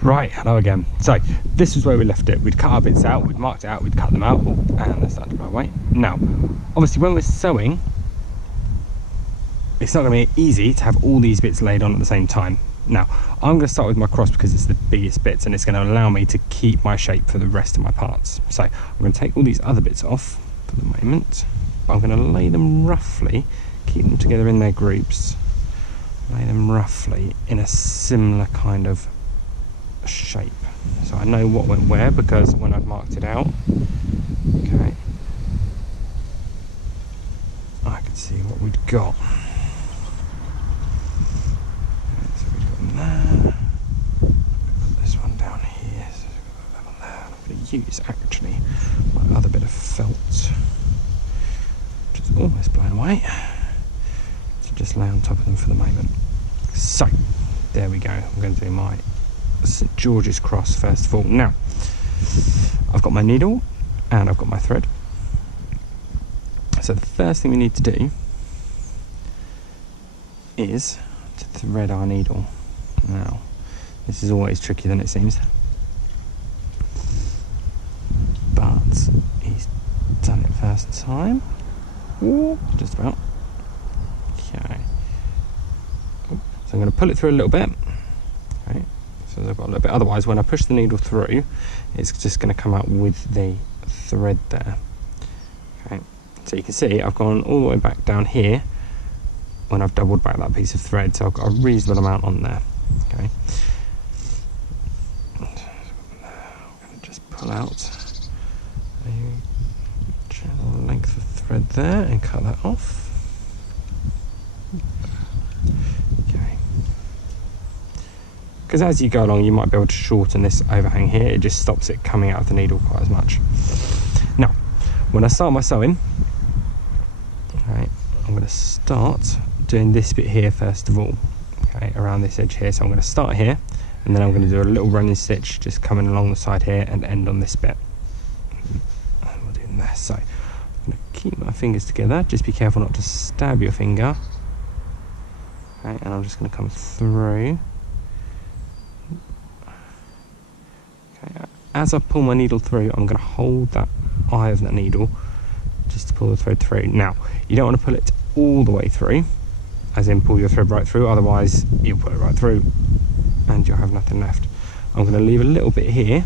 Right, hello again. So this was where we left it. We'd cut our bits out, we'd marked it out, we'd cut them out, and they're starting to blow away. Now, obviously when we're sewing, it's not going to be easy to have all these bits laid on at the same time. Now, I'm going to start with my cross because it's the biggest bits and it's going to allow me to keep my shape for the rest of my parts. So I'm going to take all these other bits off for the moment, but I'm going to lay them roughly, keep them together in their groups, lay them roughly in a similar kind of shape, so I know what went where because when I've marked it out, okay, I can see what we'd got. So we've got there, put this one down here, so we've got that one there. I'm going to use actually my other bit of felt, which is almost blown away, to just lay on top of them for the moment. So there we go. I'm going to do my St George's cross first of all. Now I've got my needle and I've got my thread, so the first thing we need to do is to thread our needle. Now this is always trickier than it seems, but he's done it first time. Ooh, just about. Okay, so I'm going to pull it through a little bit. Okay, so I've got a little bit, otherwise when I push the needle through it's just going to come out with the thread there. Okay, so you can see I've gone all the way back down here when I've doubled back that piece of thread, so I've got a reasonable amount on there. Okay, I'm going to just pull out a general length of thread there and cut that off. Because as you go along you might be able to shorten this overhang here, it just stops it coming out of the needle quite as much. Now when I start my sewing, okay, I'm going to start doing this bit here first of all, okay, around this edge here. So I'm going to start here and then I'm going to do a little running stitch just coming along the side here and end on this bit, and we'll do this. So I'm going to keep my fingers together, just be careful not to stab your finger, okay, and I'm just going to come through. As I pull my needle through, I'm going to hold that eye of that needle just to pull the thread through. Now, you don't want to pull it all the way through, as in pull your thread right through, otherwise you'll pull it right through and you'll have nothing left. I'm going to leave a little bit here,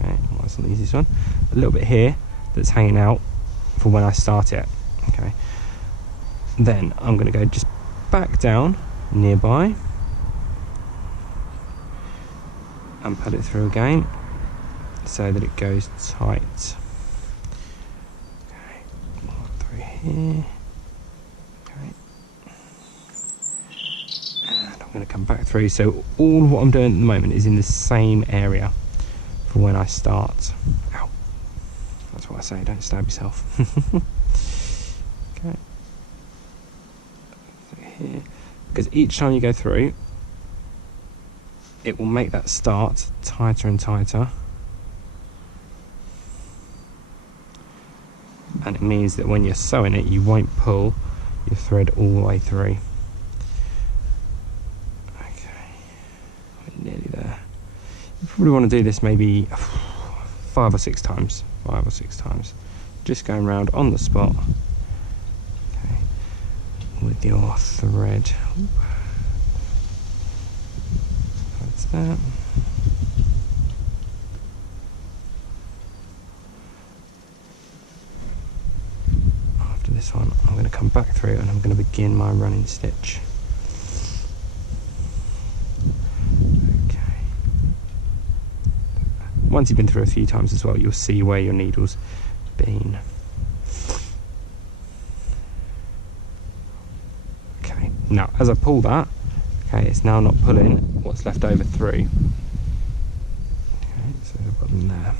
okay, well, that's not the easiest one, a little bit here that's hanging out for when I start it, okay. Then I'm going to go just back down nearby and pull it through again so that it goes tight. Okay, through here. Okay, and I'm going to come back through. So all what I'm doing at the moment is in the same area for when I start. Ow! That's what I say. Don't stab yourself. Okay. Through here, because each time you go through, it will make that start tighter and tighter, and it means that when you're sewing it you won't pull your thread all the way through. Okay, we're nearly there. You probably want to do this maybe 5 or 6 times, just going around on the spot, okay, with your thread. That. After this one I'm going to come back through and I'm going to begin my running stitch. Okay. Once you've been through a few times as well, you'll see where your needle's been. Okay, now as I pull that, okay, it's now not pulling what's left over through. Okay, so I've got them there.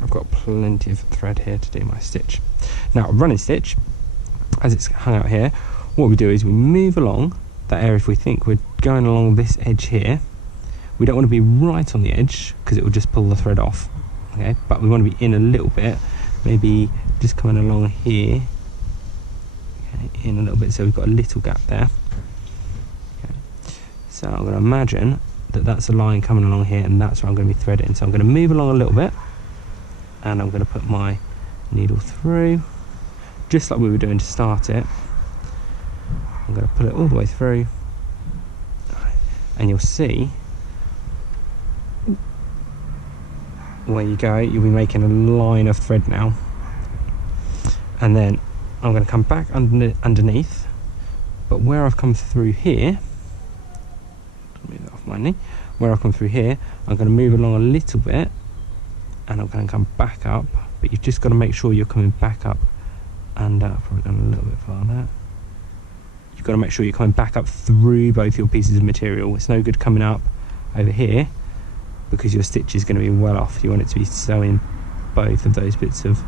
I've got plenty of thread here to do my stitch. Now, a running stitch, as it's hung out here, what we do is we move along that area. If we think we're going along this edge here, we don't want to be right on the edge because it will just pull the thread off. Okay, but we want to be in a little bit, maybe just coming along here, okay, in a little bit, so we've got a little gap there. Okay, so I'm going to imagine that that's a line coming along here, and that's where I'm going to be threading. So I'm going to move along a little bit, and I'm going to put my needle through, just like we were doing to start it. I'm going to put it all the way through, and you'll see where you go, you'll be making a line of thread now. And then I'm going to come back underneath, but where I've come through here, move that off my knee, where I've come through here, I'm going to move along a little bit, and I'm going to come back up, but you've just got to make sure you're coming back up and probably gone a little bit farther. You've got to make sure you're coming back up through both your pieces of material. It's no good coming up over here because your stitch is going to be well off. You want it to be sewing both of those bits of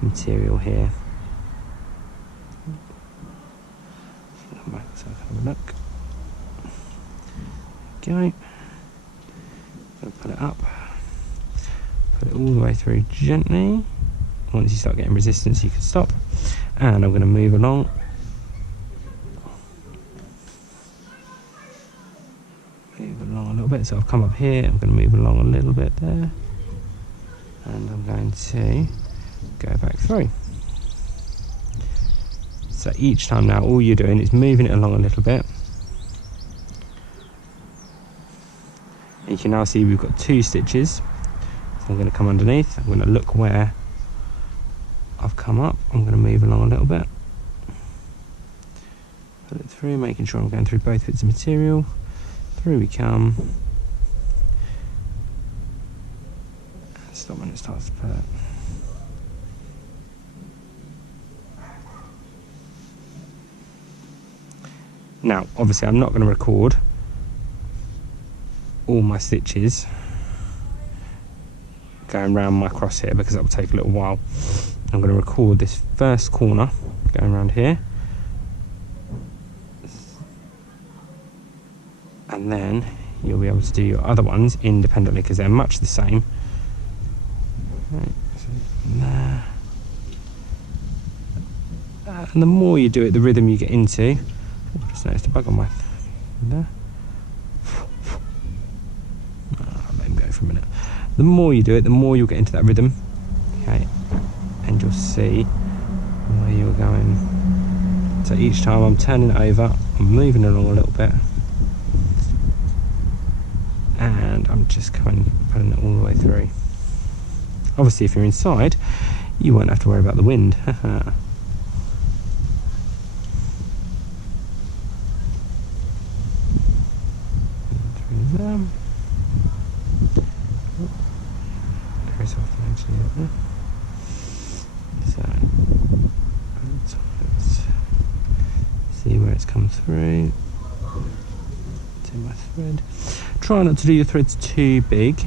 material here. Come back so I can have a look. Go. Put it up. Put it all the way through gently. Once you start getting resistance, you can stop. And I'm going to move along. Move along a little bit. So I've come up here. I'm going to move along a little bit there. And I'm going to go back through. So each time now, all you're doing is moving it along a little bit. And you can now see we've got 2 stitches. So I'm going to come underneath. I'm going to look where I've come up. I'm going to move along a little bit. Put it through, making sure I'm going through both bits of material. Through we come. Stop when it starts to put. Now, obviously I'm not going to record all my stitches going around my crosshair because that will take a little while. I'm going to record this first corner going around here, and then you'll be able to do your other ones independently because they're much the same. Right, so there. And the more you do it, the rhythm you get into. I just noticed a bug on my there. I'll let him go for a minute. The more you do it, the more you'll get into that rhythm. Okay, and you'll see where you're going. So each time I'm turning it over, I'm moving along a little bit, and I'm just putting it all the way through. Obviously, if you're inside, you won't have to worry about the wind. So let's see where it's come through. Do my thread. Try not to do your threads too big,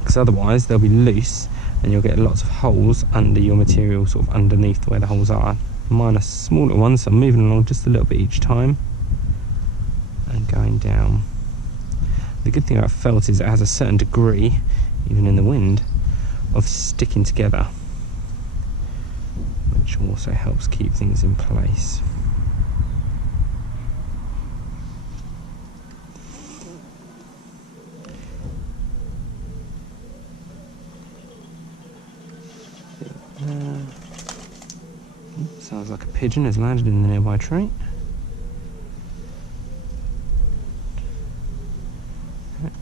because otherwise they'll be loose and you'll get lots of holes under your material, sort of underneath where the holes are. Mine are smaller ones, so I'm moving along just a little bit each time and going down. The good thing about felt is it has a certain degree, even in the wind, of sticking together, which also helps keep things in place. Sounds like a pigeon has landed in the nearby tree. Okay.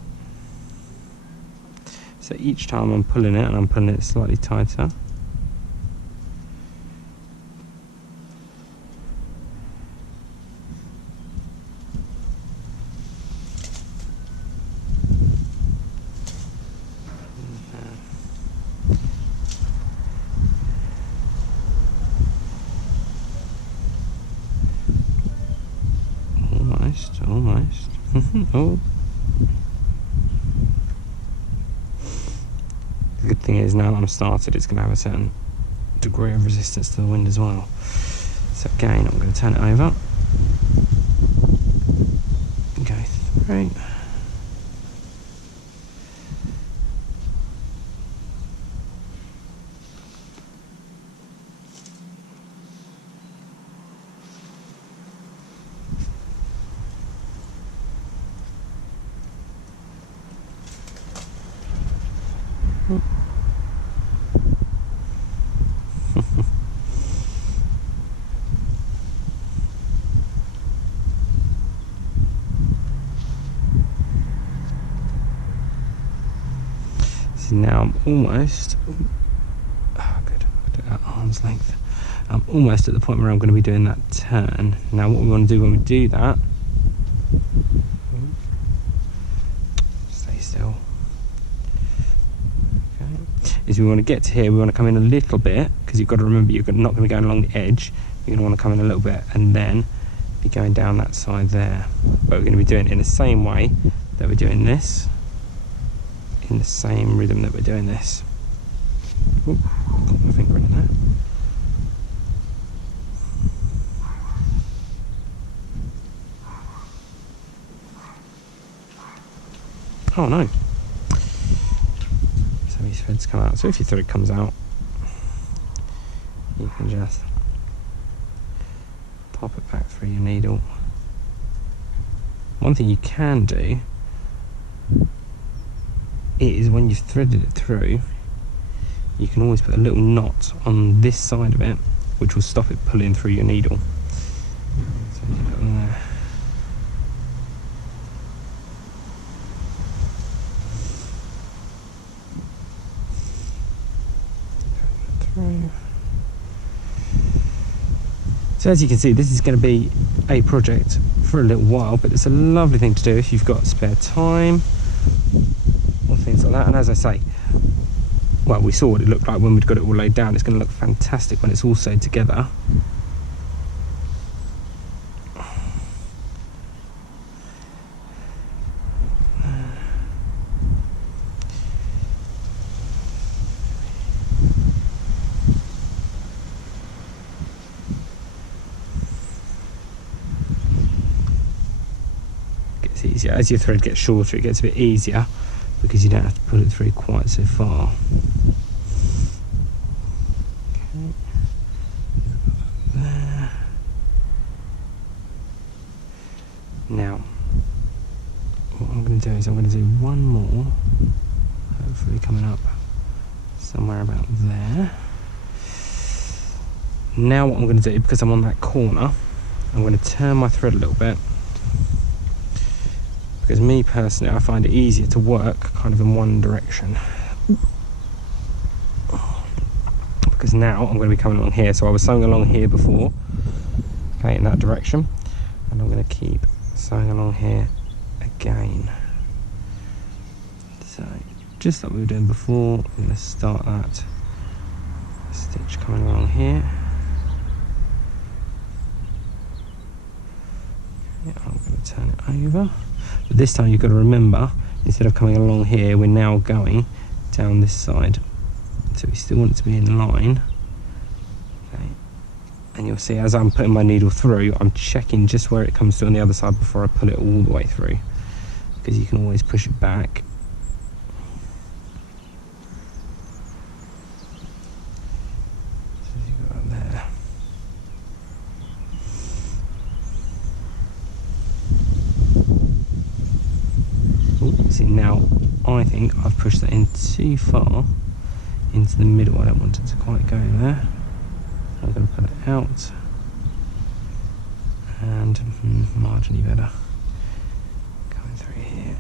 So each time I'm pulling it, and I'm pulling it slightly tighter. Almost. Oh. The good thing is, now that I'm started, it's going to have a certain degree of resistance to the wind as well. So again, I'm going to turn it over, go through. So now I'm almost, good, I'll do it at arm's length. I'm almost at the point where I'm going to be doing that turn. Now what we want to do when we do that, stay still, okay, is we want to get to here, we want to come in a little bit, because you've got to remember you're not going to be going along the edge, you're going to want to come in a little bit and then be going down that side there. But we're going to be doing it in the same way that we're doing this, in the same rhythm that we're doing this. Ooh, got my finger in there. Oh no. So these threads come out. So if your thread comes out, you can just pop it back through your needle. One thing you can do is when you've threaded it through, you can always put a little knot on this side of it, which will stop it pulling through your needle. So you put them there. Through. So as you can see, this is going to be a project for a little while, but it's a lovely thing to do if you've got spare time or things like that. And as I say, well, we saw what it looked like when we'd got it all laid down. It's going to look fantastic when it's all sewed together. Easier. As your thread gets shorter, it gets a bit easier because you don't have to pull it through quite so far. Okay. There. Now, what I'm going to do is I'm going to do one more, hopefully coming up somewhere about there. Now what I'm going to do, because I'm on that corner, I'm going to turn my thread a little bit. Because me personally, I find it easier to work kind of in one direction. Because now I'm going to be coming along here. So I was sewing along here before, okay, in that direction. And I'm going to keep sewing along here again. So, just like we were doing before, I'm going to start that stitch coming along here. Yeah, I'm going to turn it over. But this time you've got to remember, instead of coming along here, we're now going down this side. So we still want it to be in line. Okay. And you'll see as I'm putting my needle through, I'm checking just where it comes to on the other side before I pull it all the way through. Because you can always push it back. So you go up there. See, now I think I've pushed that in too far into the middle. I don't want it to quite go there. I'm going to pull it out and marginally better going through here.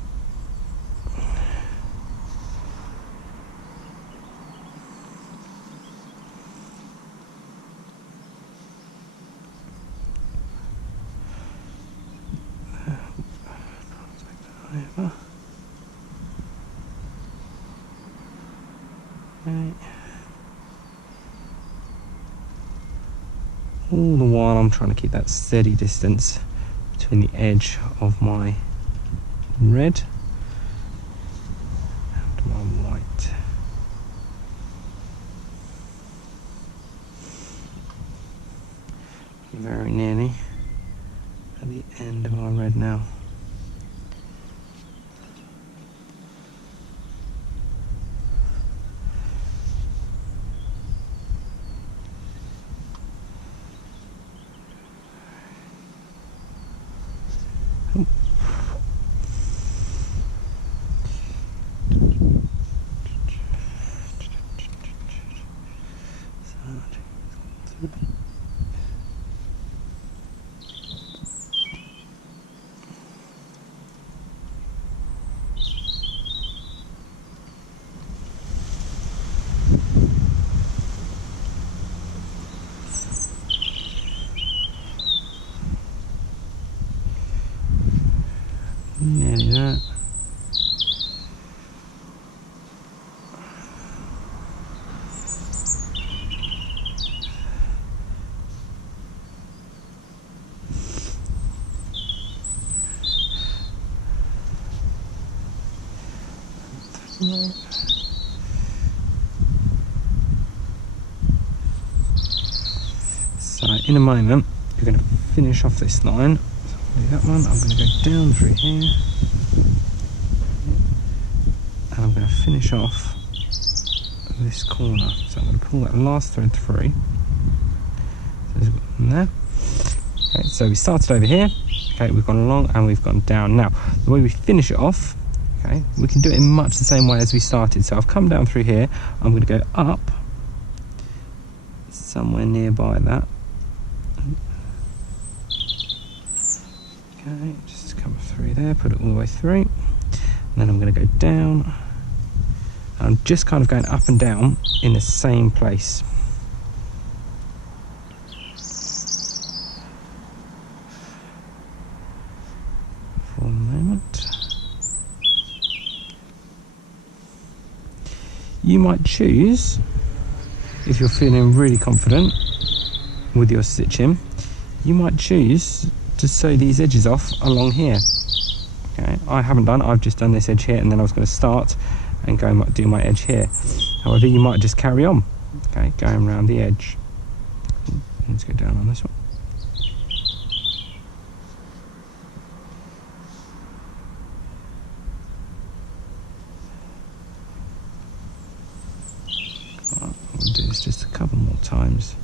Over. Okay. All the while I'm trying to keep that steady distance between the edge of my red and my white. Very nearly at the end of our red now. Nearly that. So in a moment you're going to finish off this line. So I'll do that one. I'm going to go down through here and I'm going to finish off this corner. So I'm going to pull that last thread through. So there's one there. Okay, so we started over here. Okay, we've gone along and we've gone down. Now the way we finish it off, okay, we can do it in much the same way as we started. So I've come down through here. I'm going to go up somewhere nearby that. Okay, just come through there, put it all the way through, and then I'm going to go down. I'm just kind of going up and down in the same place. For a moment. You might choose, if you're feeling really confident with your stitching, you might choose to sew these edges off along here. Okay, I haven't done, I've just done this edge here, and then I was going to start and go and do my edge here. However, you might just carry on, okay, going around the edge. Let's go down on this one. Right, we'll do this just a couple more times.